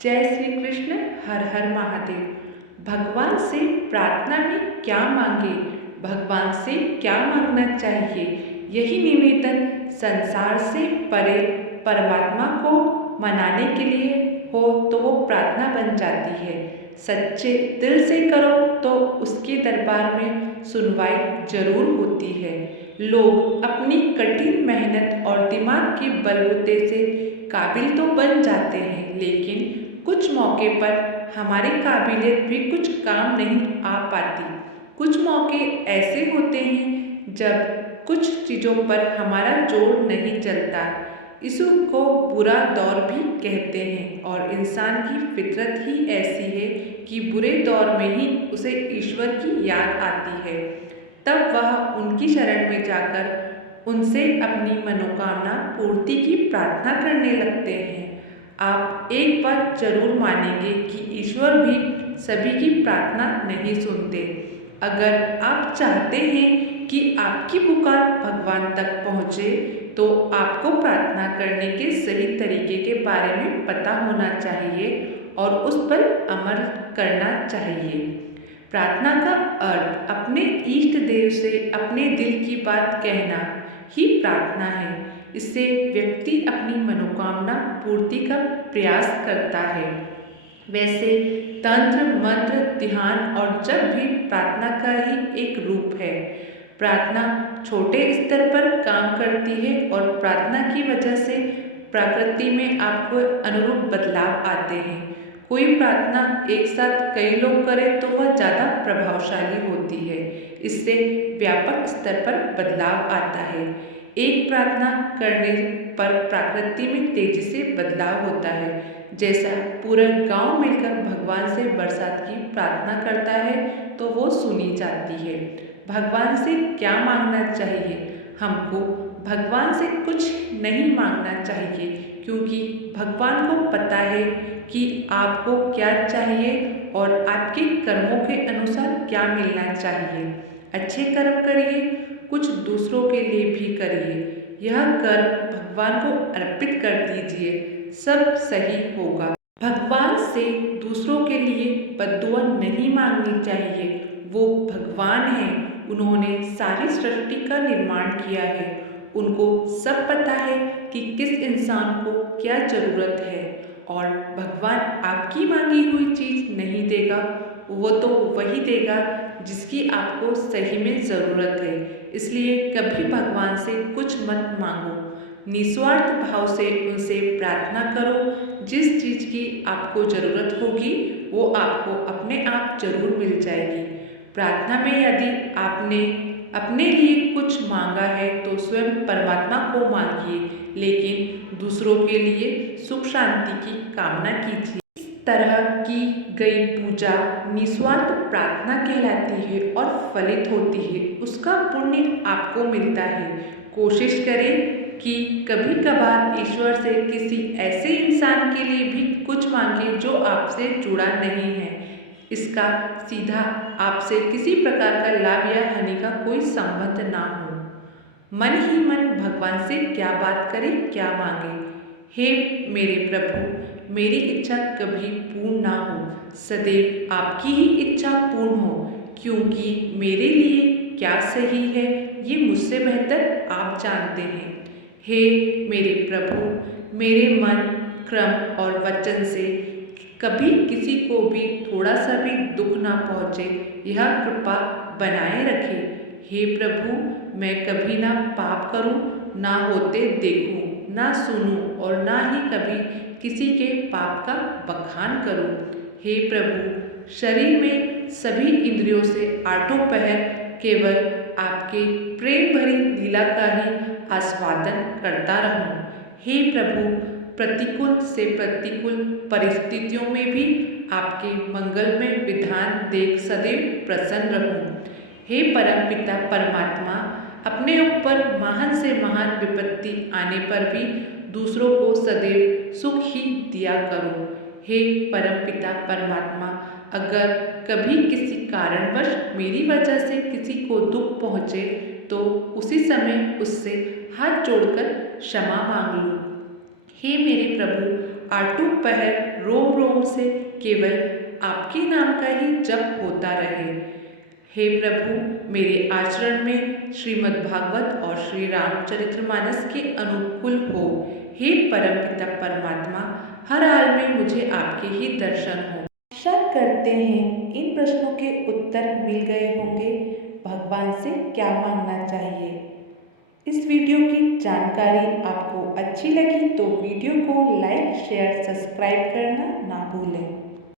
जय श्री कृष्ण। हर हर महादेव। भगवान से प्रार्थना में क्या मांगे, भगवान से क्या मांगना चाहिए, यही निवेदन संसार से परे परमात्मा को मनाने के लिए हो तो वो प्रार्थना बन जाती है। सच्चे दिल से करो तो उसके दरबार में सुनवाई जरूर होती है। लोग अपनी कठिन मेहनत और दिमाग के बलबूते से काबिल तो बन जाते हैं, लेकिन कुछ मौके पर हमारी काबिलियत भी कुछ काम नहीं आ पाती। कुछ मौके ऐसे होते हैं जब कुछ चीज़ों पर हमारा जोर नहीं चलता। इसको बुरा दौर भी कहते हैं और इंसान की फितरत ही ऐसी है कि बुरे दौर में ही उसे ईश्वर की याद आती है। तब वह उनकी शरण में जाकर उनसे अपनी मनोकामना पूर्ति की प्रार्थना करने लगते हैं। आप एक बात जरूर मानेंगे कि ईश्वर भी सभी की प्रार्थना नहीं सुनते। अगर आप चाहते हैं कि आपकी पुकार भगवान तक पहुँचे तो आपको प्रार्थना करने के सही तरीके के बारे में पता होना चाहिए और उस पर अमल करना चाहिए। प्रार्थना का अर्थ अपने इष्ट देव से अपने दिल की बात कहना ही प्रार्थना है। इससे व्यक्ति अपनी मनोकामना पूर्ति का प्रयास करता है। वैसे तंत्र, मंत्र, ध्यान और जप भी प्रार्थना का ही एक रूप है। प्रार्थना छोटे स्तर पर काम करती है और प्रार्थना की वजह से प्रकृति में आपको अनुरूप बदलाव आते हैं। कोई प्रार्थना एक साथ कई लोग करें तो वह ज़्यादा प्रभावशाली होती है। इससे व्यापक स्तर पर बदलाव आता है। एक प्रार्थना करने पर प्रकृति में तेजी से बदलाव होता है। जैसा पूरा गांव मिलकर भगवान से बरसात की प्रार्थना करता है तो वो सुनी जाती है। भगवान से क्या मांगना चाहिए? हमको भगवान से कुछ नहीं मांगना चाहिए, क्योंकि भगवान को पता है कि आपको क्या चाहिए और आपके कर्मों के अनुसार क्या मिलना चाहिए। अच्छे कर्म करिए, कुछ दूसरों के लिए भी करिए। यह कर्म भगवान को अर्पित कर दीजिए, सब सही होगा। भगवान से दूसरों के लिए बद्दुआ नहीं मांगनी चाहिए। वो भगवान हैं, उन्होंने सारी सृष्टि का निर्माण किया है। उनको सब पता है कि किस इंसान को क्या जरूरत है, और भगवान आपकी मांगी हुई चीज़ नहीं देगा, वो तो वही देगा जिसकी आपको सही में ज़रूरत है। इसलिए कभी भगवान से कुछ मत मांगो। निस्वार्थ भाव से उनसे प्रार्थना करो। जिस चीज़ की आपको ज़रूरत होगी वो आपको अपने आप जरूर मिल जाएगी। प्रार्थना में यदि आपने अपने लिए कुछ मांगा है तो स्वयं परमात्मा को मांगिए, लेकिन दूसरों के लिए सुख शांति की कामना कीजिए। इस तरह की गई पूजा निस्वार्थ प्रार्थना कहलाती है और फलित होती है। उसका पुण्य आपको मिलता है। कोशिश करें कि कभी कभार ईश्वर से किसी ऐसे इंसान के लिए भी कुछ मांगे जो आपसे जुड़ा नहीं है। इसका सीधा आपसे किसी प्रकार का लाभ या हानि का कोई संबंध ना हो। मन ही मन भगवान से क्या बात करें, क्या मांगे? हे मेरे प्रभु, मेरी इच्छा कभी पूर्ण ना हो, सदैव आपकी ही इच्छा पूर्ण हो, क्योंकि मेरे लिए क्या सही है ये मुझसे बेहतर आप जानते हैं। हे मेरे प्रभु, मेरे मन, क्रम और वचन से कभी किसी को भी थोड़ा सा भी दुख ना पहुँचे, यह कृपा बनाए रखे। हे प्रभु, मैं कभी ना पाप करूं, ना होते देखूं, ना सुनूं और ना ही कभी किसी के पाप का बखान करूं। हे प्रभु, शरीर में सभी इंद्रियों से आठों पहर केवल आपके प्रेम भरी लीला का ही आस्वादन करता रहूं। हे प्रभु, प्रतिकूल से प्रतिकूल परिस्थितियों में भी आपके मंगलमय विधान देख सदैव प्रसन्न रहूं। हे परमपिता परमात्मा, अपने ऊपर महान से महान विपत्ति आने पर भी दूसरों को सदैव सुख ही दिया करो। हे परमपिता परमात्मा, अगर कभी किसी कारणवश मेरी वजह से किसी को दुख पहुँचे तो उसी समय उससे हाथ जोड़कर क्षमा मांग लूँ। हे मेरे प्रभु, आठों पहर रोम रोम से केवल आपके नाम का ही जप होता रहे। हे प्रभु, मेरे आचरण में श्रीमद् भागवत और श्री रामचरितमानस के अनुकूल हो। हे परमपिता परमात्मा, हर हाल में मुझे आपके ही दर्शन हो। आशा करते हैं इन प्रश्नों के उत्तर मिल गए होंगे। भगवान से क्या मांगना चाहिए? इस वीडियो की जानकारी आपको अच्छी लगी तो वीडियो को लाइक, शेयर, सब्सक्राइब करना ना भूलें।